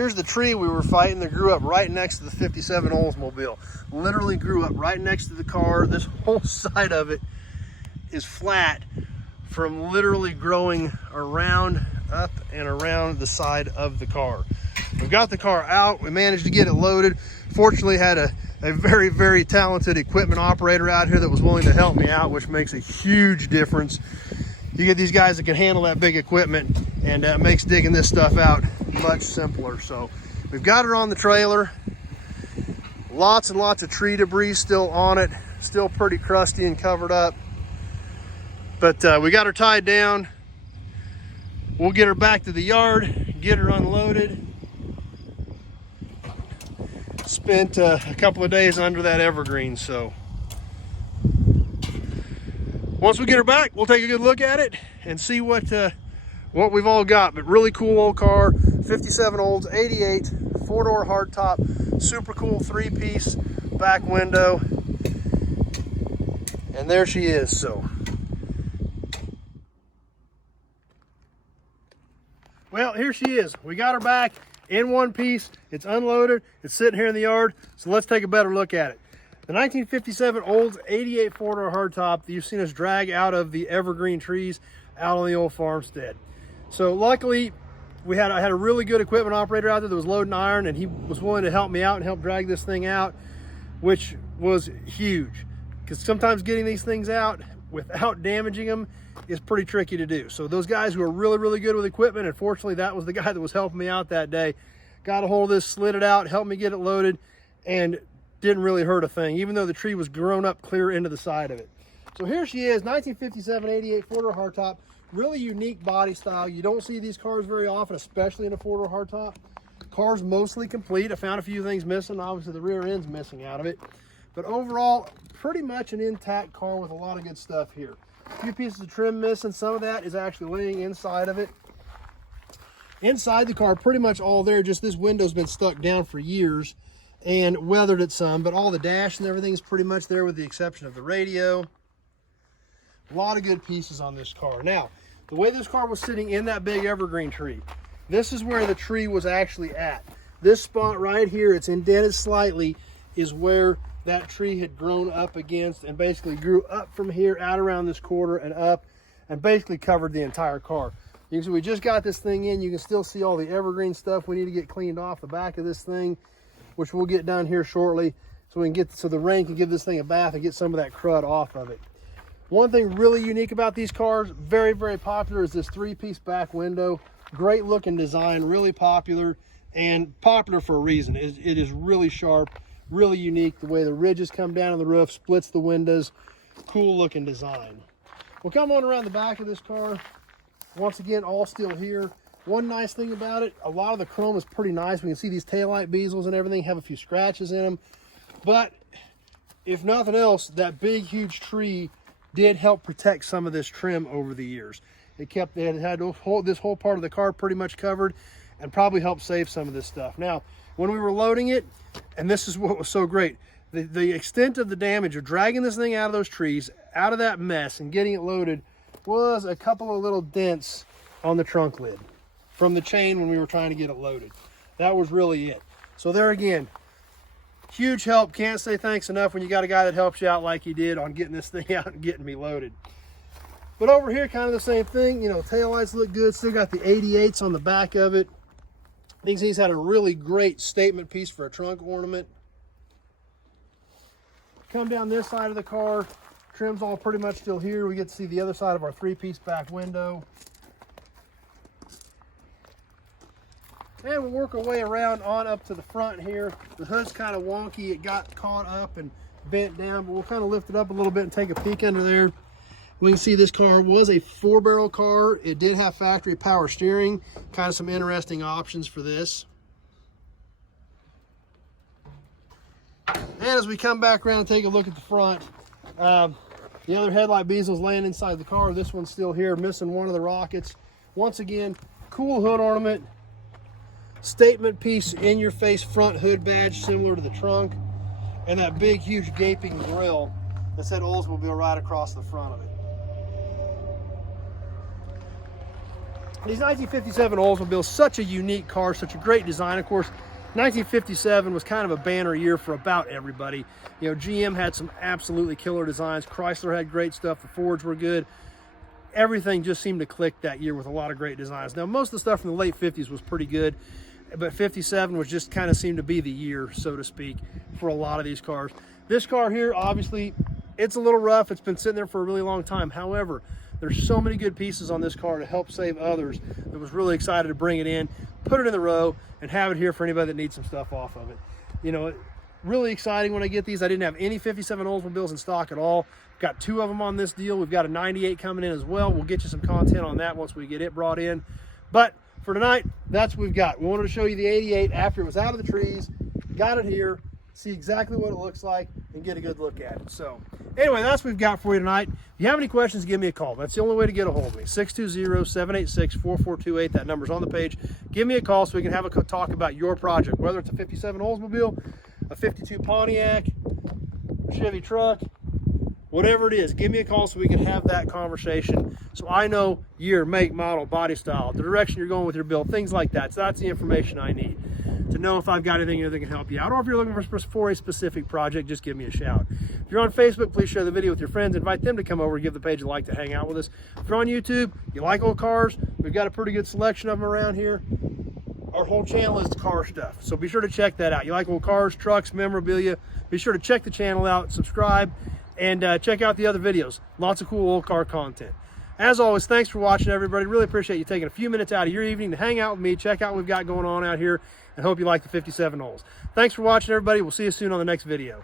Here's the tree we were fighting that grew up right next to the 57 Oldsmobile. Literally grew up right next to the car. This whole side of it is flat from literally growing around, up and around the side of the car. We've got the car out. We managed to get it loaded. Fortunately, had a very, very talented equipment operator out here that was willing to help me out, which makes a huge difference. You get these guys that can handle that big equipment, and it makes digging this stuff out much simpler. So we've got her on the trailer. Lots and lots of tree debris still on it, still pretty crusty and covered up. But we got her tied down. We'll get her back to the yard, get her unloaded. Spent a couple of days under that evergreen, so once we get her back, we'll take a good look at it and see what we've all got. But really cool old car, 57 Olds, 88, 4-door hardtop, super cool 3-piece back window. And there she is. So, well, here she is. We got her back in one piece. It's unloaded. It's sitting here in the yard. So let's take a better look at it. The 1957 Olds 88 4-door hardtop that you've seen us drag out of the evergreen trees out on the old farmstead. So luckily, I had a really good equipment operator out there that was loading iron, and he was willing to help me out and help drag this thing out, which was huge. Because sometimes getting these things out without damaging them is pretty tricky to do. So those guys who are really, really good with equipment, and fortunately that was the guy that was helping me out that day, got a hold of this, slid it out, helped me get it loaded, and didn't really hurt a thing, even though the tree was grown up clear into the side of it. So here she is, 1957 88 4-door hardtop. Really unique body style. You don't see these cars very often, especially in a 4-door hardtop. Car's mostly complete. I found a few things missing. Obviously the rear end's missing out of it. But overall, pretty much an intact car with a lot of good stuff here. A few pieces of trim missing. Some of that is actually laying inside of it. Inside the car, pretty much all there. Just this window's been stuck down for years and weathered it some, but all the dash and everything is pretty much there with the exception of the radio. A lot of good pieces on this car. Now, the way this car was sitting in that big evergreen tree, this is where the tree was actually at. This spot right here, it's indented slightly, is where that tree had grown up against and basically grew up from here out around this quarter and up and basically covered the entire car. You can see we just got this thing in. You can still see all the evergreen stuff we need to get cleaned off the back of this thing, which we'll get done here shortly, so we can get, so the rain can give this thing a bath and get some of that crud off of it. One thing really unique about these cars, very, very popular, is this 3-piece back window. Great looking design, really popular, and popular for a reason. It is really sharp, really unique. The way the ridges come down on the roof, splits the windows, cool looking design. We'll come on around the back of this car. Once again, all steel here. One nice thing about it, a lot of the chrome is pretty nice. We can see these taillight bezels and everything have a few scratches in them. But if nothing else, that big, huge tree did help protect some of this trim over the years. It had this whole part of the car pretty much covered and probably helped save some of this stuff. Now, when we were loading it, and this is what was so great, the extent of the damage of dragging this thing out of those trees, out of that mess and getting it loaded was a couple of little dents on the trunk lid from the chain when we were trying to get it loaded. That was really it. So there again, huge help. Can't say thanks enough when you got a guy that helps you out like he did on getting this thing out and getting me loaded. But over here, kind of the same thing. You know, taillights look good. Still got the 88s on the back of it. These had a really great statement piece for a trunk ornament. Come down this side of the car. Trim's all pretty much still here. We get to see the other side of our 3-piece back window. And we'll work our way around on up to the front here. The hood's kind of wonky. It got caught up and bent down, but we'll kind of lift it up a little bit and take a peek under there. We can see this car was a 4-barrel car. It did have factory power steering. Kind of some interesting options for this. And as we come back around and take a look at the front, the other headlight bezel is laying inside the car. This one's still here, missing one of the rockets. Once again, cool hood ornament. Statement piece in your face front hood badge similar to the trunk, and that big huge gaping grill that said Oldsmobile right across the front of it. These 1957 Oldsmobile, such a unique car, such a great design. Of course, 1957 was kind of a banner year for about everybody. You know, GM had some absolutely killer designs. Chrysler had great stuff. The Fords were good. Everything just seemed to click that year with a lot of great designs. Now, most of the stuff from the late 50s was pretty good, but 57 was just kind of seemed to be the year, so to speak, for a lot of these cars. This car here, obviously, it's a little rough. It's been sitting there for a really long time. However, there's so many good pieces on this car to help save others that was really excited to bring it in, put it in the row, and have it here for anybody that needs some stuff off of it. You know, really exciting when I get these. I didn't have any 57 Oldsmobiles in stock at all. Got 2 of them on this deal. We've got a 98 coming in as well. We'll get you some content on that once we get it brought in. But for tonight, that's what we've got. We wanted to show you the 88 after it was out of the trees. Got it here, see exactly what it looks like, and get a good look at it. So anyway, that's what we've got for you tonight. If you have any questions, give me a call. That's the only way to get a hold of me. 620-786-4428. That number's on the page. Give me a call so we can have a talk about your project, whether it's a 57 Oldsmobile, a 52 Pontiac, a Chevy truck, whatever it is. Give me a call so we can have that conversation, so I know year, make, model, body style, the direction you're going with your build, things like that. So that's the information I need to know if I've got anything here that can help you out, or if you're looking for a specific project, just give me a shout. If you're on Facebook, please share the video with your friends. Invite them to come over and give the page a like to hang out with us. If you're on YouTube, you like old cars, we've got a pretty good selection of them around here. Our whole channel is car stuff, so be sure to check that out. You like old cars, trucks, memorabilia, be sure to check the channel out, subscribe, and check out the other videos. Lots of cool old car content. As always, thanks for watching, everybody. Really appreciate you taking a few minutes out of your evening to hang out with me, check out what we've got going on out here, and hope you like the 57 Olds. Thanks for watching, everybody. We'll see you soon on the next video.